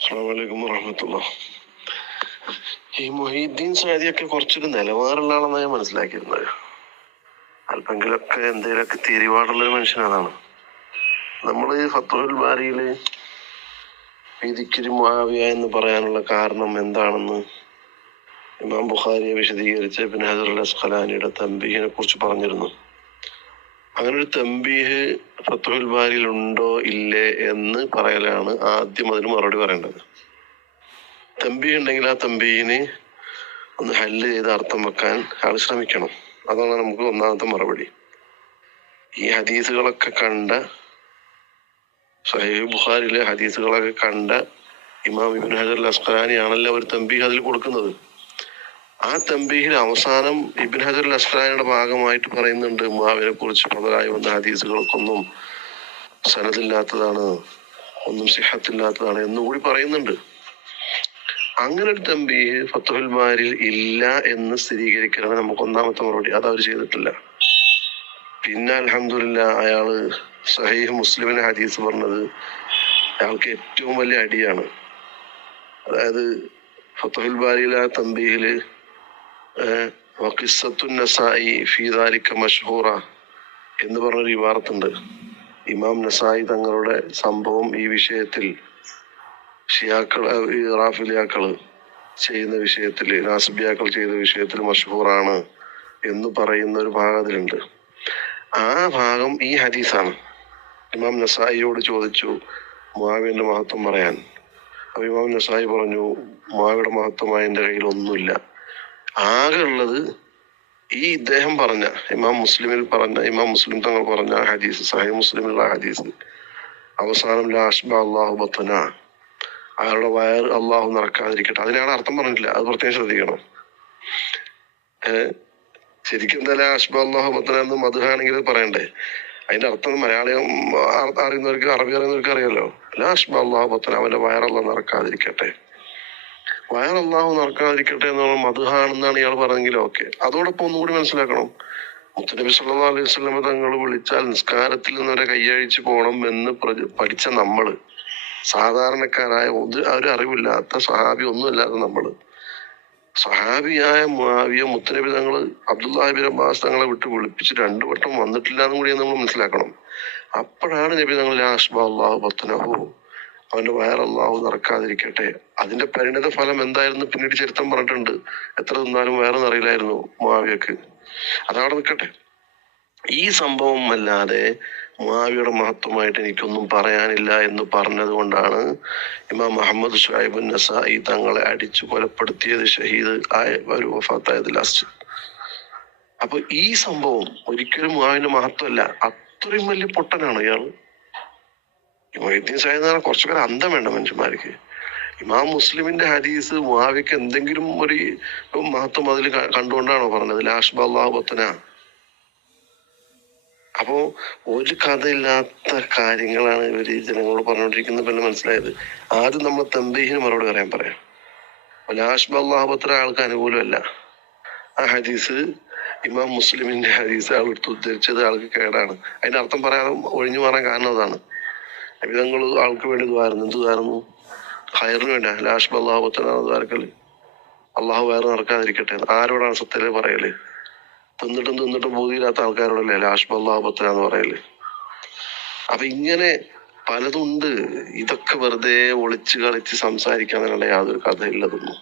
അസ്സലാമു അലൈക്കും വറഹ്മത്തുള്ളാഹി. ഈ മൊഹീദ്ദീൻ സഅദിയൊക്കെ കുറച്ചൊരു നിലവാരമുള്ള ആളെന്നാണ് ഞാൻ മനസ്സിലാക്കിയിരുന്നത്. അല്പെങ്കിലൊക്കെ എന്തെങ്കിലുമൊക്കെ തിരിവാടുള്ളൊരു മനുഷ്യനാണ്. നമ്മൾ ഫത്ഹുൽ ബാരിയിൽ ഈ ദിക്രി മുആവിയ എന്ന് പറയാനുള്ള കാരണം എന്താണെന്ന് ഇമാം ബുഖാരിയെ വിശദീകരിച്ച് ഇബ്നു ഹജറുൽ അസ്ഖലാനിയുടെ തംബീഹിനെ കുറിച്ച് പറഞ്ഞിരുന്നു. അങ്ങനെ ഒരു തംബീഹ് ഫത്ഹുൽ ബാരിയിൽ ഉണ്ടോ ഇല്ലേ എന്ന് പറയലാണ് ആദ്യം അതിന് മറുപടി പറയേണ്ടത്. തംബീഹ് ഉണ്ടെങ്കിൽ ആ തംബീഹിന് ഒന്ന് ഹല്ല് ചെയ്ത് അർത്ഥം വെക്കാൻ ആൾ ശ്രമിക്കണം. അതാണ് നമുക്ക് ഒന്നാമത്തെ മറുപടി. ഈ ഹദീസുകളൊക്കെ കണ്ട സഹീഹ് ബുഖാരിയിലെ ഹദീസുകളൊക്കെ കണ്ട ഇമാം ഇബ്നു ഹജർ അസ്ഖലാനി ആണല്ലോ ഒരു തംബീഹ് അതിൽ കൊടുക്കുന്നത്. ആ തംബീഹിൽ അവസാനം ഇബ്നു ഹജർ അസ്ഖലാനിയുടെ ഭാഗമായിട്ട് പറയുന്നുണ്ട്, മുആവിനെ കുറിച്ച് പലരായി വന്ന ഹദീസുകൾക്കൊന്നും സനദില്ലാത്തതാണ്, ഒന്നും സിഹത്തില്ലാത്തതാണ് എന്നുകൂടി പറയുന്നുണ്ട്. അങ്ങനെ ഒരു തംബീഹ് ഫത്ഹുൽ ബാരിയിൽ ഇല്ല എന്ന് സ്ഥിരീകരിക്കലാണ് നമുക്ക് ഒന്നാമത്തെ മറുപടി. അത് അവർ ചെയ്തിട്ടില്ല. പിന്നെ അൽഹംദുലില്ലാ അയാള് സഹീഹ് മുസ്ലിമിലെ ഹദീസ് പറഞ്ഞത് അയാൾക്ക് ഏറ്റവും വലിയ അടിയാണ്. അതായത് ഫത്ഹുൽ ബാരിയിലെ ആ തംബീഹില് വഖിസ്സത്തുൻ നസായി ഫീ ദാലിക മശ്ഹൂറ എന്ന് പറഞ്ഞൊരു ഇബാറത്തുണ്ട്. ഇമാം നസായി തങ്ങളുടെ സംഭവം ഈ വിഷയത്തിൽ റാഫിലിയാക്കള് ചെയ്യുന്ന വിഷയത്തിൽ, നാസിബിയാക്കൾ ചെയ്ത വിഷയത്തിൽ മഷ്ഹൂറാണ് എന്ന് പറയുന്ന ഒരു ഭാഗം അതിലുണ്ട്. ആ ഭാഗം ഈ ഹദീസാണ്. ഇമാം നസായിയോട് ചോദിച്ചു മുആവിയുടെ മഹത്വം പറയാൻ. അപ്പൊ ഇമാം നസായി പറഞ്ഞു, മുആവിയുടെ മഹത്വമായി എൻ്റെ കയ്യിൽ ഒന്നുമില്ല. ആകെ ഉള്ളത് ഈ ഇദ്ദേഹം പറഞ്ഞ ഇമാം മുസ്ലിം തങ്ങൾ പറഞ്ഞ ഹദീസ്, സഹീഹ് മുസ്ലിമിലുള്ള ഹദീസ് അവസാനം ലാ അശ്ബ അല്ലാഹു ബത്ന, അയാളുടെ വയർ അള്ളാഹു നടക്കാതിരിക്കട്ടെ. അതിനാണ് അർത്ഥം പറഞ്ഞിട്ടില്ല. അത് പ്രത്യേകം ശ്രദ്ധിക്കണം. ശരിക്കും എന്താ അഷ്ബ അള്ളാഹു ബത്ന എന്ന് മദ്ഹാണെങ്കിൽ പറയണ്ടേ? അതിന്റെ അർത്ഥം മലയാളം അറിയുന്നവർക്ക്, അറബി അറിയുന്നവർക്ക് അറിയാലോ. ലാ അഷ്ബ അള്ളാഹു ബത്ന, അവന്റെ വയറല്ലാഹു നടക്കാതിരിക്കട്ടെ. വയറല്ലാഹു നടക്കാതിരിക്കട്ടെ എന്ന് പറഞ്ഞാൽ മദ്ഹാണെന്നാണ് ഇയാൾ പറഞ്ഞെങ്കിൽ ഓക്കെ. അതോടൊപ്പം ഒന്നുകൂടി മനസ്സിലാക്കണം, മുത്തുനബി സല്ലല്ലാഹു അലൈഹി വസല്ലം തങ്ങൾ വിളിച്ചാൽ നിസ്കാരത്തിൽ നിന്നവരെ കൈയഴിച്ച് പോകണം എന്ന് പഠിച്ച നമ്മള്, സാധാരണക്കാരായ ഒരു അറിവില്ലാത്ത സഹാബി ഒന്നുമില്ലാത്ത നമ്മള്, സഹാബിയായ മുആവിയ മുത്തുനബി തങ്ങള് അബ്ദുല്ലാഹി ബിൻ അബ്ബാസ് തങ്ങളെ വിട്ട് വിളിപ്പിച്ച് 2 വട്ടം വന്നിട്ടില്ല എന്നും കൂടി നമ്മൾ മനസ്സിലാക്കണം. അപ്പോഴാണ് നബി തങ്ങൾ ലാ അശ്ബ അല്ലാഹു ബത്നഹു, അവന്റെ വയറല്ലാഹു നടക്കാതിരിക്കട്ടെ. അതിന്റെ പരിണിത ഫലം എന്തായിരുന്നു പിന്നീട് ചരിത്രം പറഞ്ഞിട്ടുണ്ട്. എത്ര തിന്നാലും വയറെന്നറിയില്ലായിരുന്നു മുആവിയക്ക്. അതവിടെ നിൽക്കട്ടെ. ഈ സംഭവം അല്ലാതെ മുആവിയുടെ മഹത്വമായിട്ട് എനിക്കൊന്നും പറയാനില്ല എന്ന് പറഞ്ഞത് കൊണ്ടാണ് ഇമാം മുഹമ്മദ് ശുഐബ് നസായി തങ്ങളെ അടിച്ചു കൊലപ്പെടുത്തിയത്, ഷഹീദ് ആയ ഒരു വഫാത്തായത് ലാസ്റ്റ്. അപ്പൊ ഈ സംഭവം ഒരിക്കലും മുആവിന്റെ മഹത്വമല്ല. അത്രയും വലിയ പൊട്ടനാണ് ഇയാള്. മൊഹീദ്ദീൻ സഅദി എന്ന് പറഞ്ഞാൽ കുറച്ചൊക്കെ അന്തം വേണ്ട മനുഷ്യന്മാർക്ക്. ഇമാം മുസ്ലിമിന്റെ ഹദീസ് മുആവിക്ക് എന്തെങ്കിലും ഒരു മഹത്വം അതിൽ കണ്ടുകൊണ്ടാണോ പറഞ്ഞത് ലാ അശ്ബ അല്ലാഹു ബത്ന? അപ്പോ ഒരു കഥയില്ലാത്ത കാര്യങ്ങളാണ് ഇവര് ജനങ്ങളോട് പറഞ്ഞുകൊണ്ടിരിക്കുന്നത്. പിന്നെ മനസ്സിലായത്. ആദ്യം നമ്മൾ തംബീഹിന് മറുപടി പറയാം. ലാ അശ്ബ അല്ലാഹു ബത്ന ആൾക്ക് അനുകൂലമല്ല. ആ ഹദീസ് ഇമാം മുസ്ലിമിന്റെ ഹദീസ് ആൾ എടുത്ത് ഉദ്ധരിച്ചത് ആൾക്ക് കേടാണ്. അതിന്റെ അർത്ഥം പറയാതെ ഒഴിഞ്ഞു മാറാൻ കാരണം അതാണ്. നബിതങ്ങൾ ആൾക്ക് വേണ്ടി ദ്വാരുന്നു. എന്ത് ദ്വാരുന്നു? ഹൈറിന് വേണ്ട. ലാ അശ്ബ അല്ലാഹു ബത്ന ദ്വാരക്കല്, അള്ളാഹു വയറ് നടക്കാതിരിക്കട്ടെ. ആരോടാണ് സത്യത്തില് പറയല്? തിന്നിട്ടും ബോധിയില്ലാത്ത ആൾക്കാരോടല്ലേ ലാ അശ്ബ അല്ലാഹു ബത്ന എന്ന് പറയല്? അപ്പൊ ഇങ്ങനെ പലതുണ്ട്. ഇതൊക്കെ വെറുതെ ഒളിച്ച് കളിച്ച് സംസാരിക്കാന്നുള്ള യാതൊരു കഥയില്ലതൊന്നും.